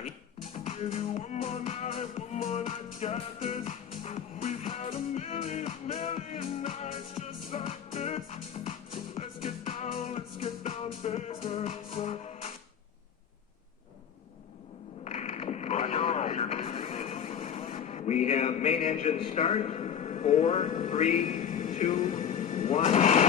aquí. We have main engine start. 4, 3, 2, 1.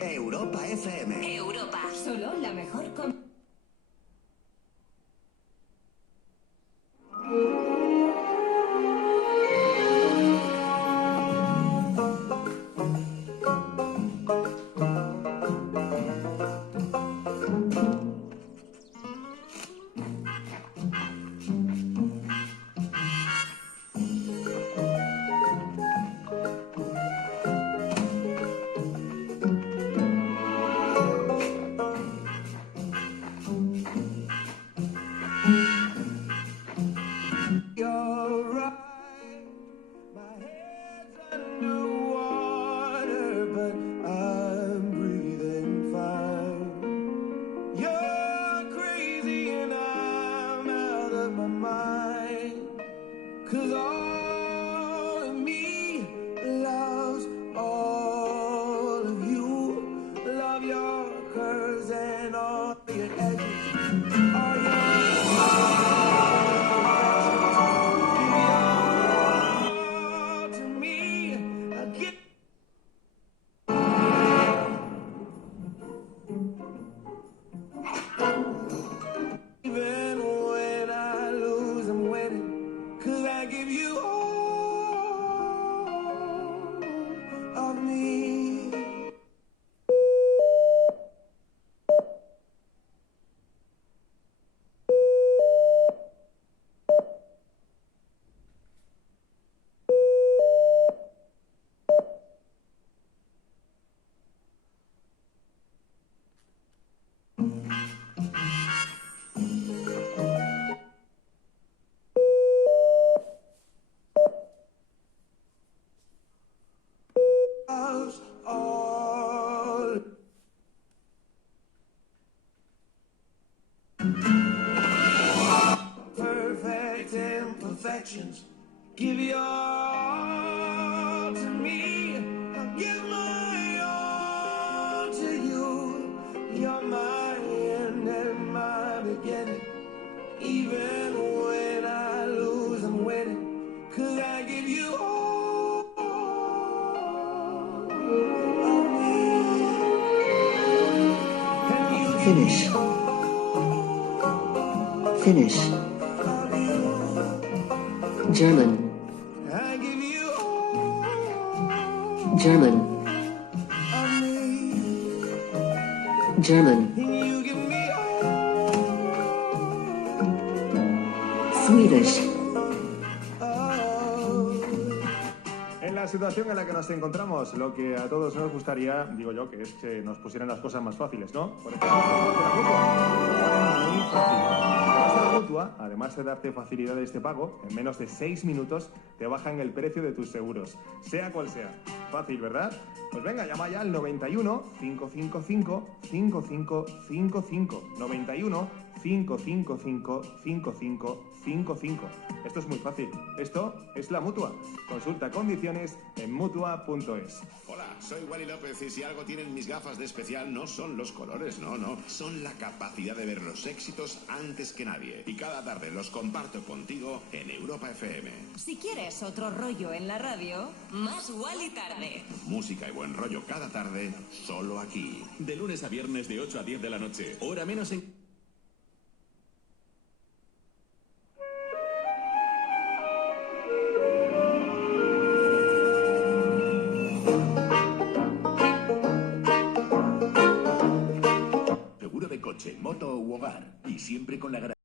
Europa FM. Europa, solo la mejor perfect imperfections. Give your all to me. I'll give my all to you. You're my end and my beginning. Even when I lose, I'm winning. 'Cause I give you all of me. And you Finish. Finish. German. I give you German. German. you give me Swedish. En la situación en la que nos encontramos, lo que a todos nos gustaría, digo yo, que es que nos pusieran las cosas más fáciles, ¿no? Por ejemplo, muy fácil. La Mutua, además de darte facilidades de pago, en menos de 6 minutos te bajan el precio de tus seguros, sea cual sea. Fácil, ¿verdad? Pues venga, llama ya al 91 555 5555. 91 555-5555. Esto es muy fácil. Esto es la Mutua. Consulta condiciones en Mutua.es. Hola, soy Wally López y si algo tienen mis gafas de especial no son los colores, no, son la capacidad de ver los éxitos antes que nadie. Y cada tarde los comparto contigo en Europa FM. Si quieres otro rollo en la radio, más Wally tarde. Música y buen rollo cada tarde, solo aquí. De lunes a viernes de 8 a 10 de la noche. Hora menos en... Seguro de coche, moto u hogar. Y siempre con la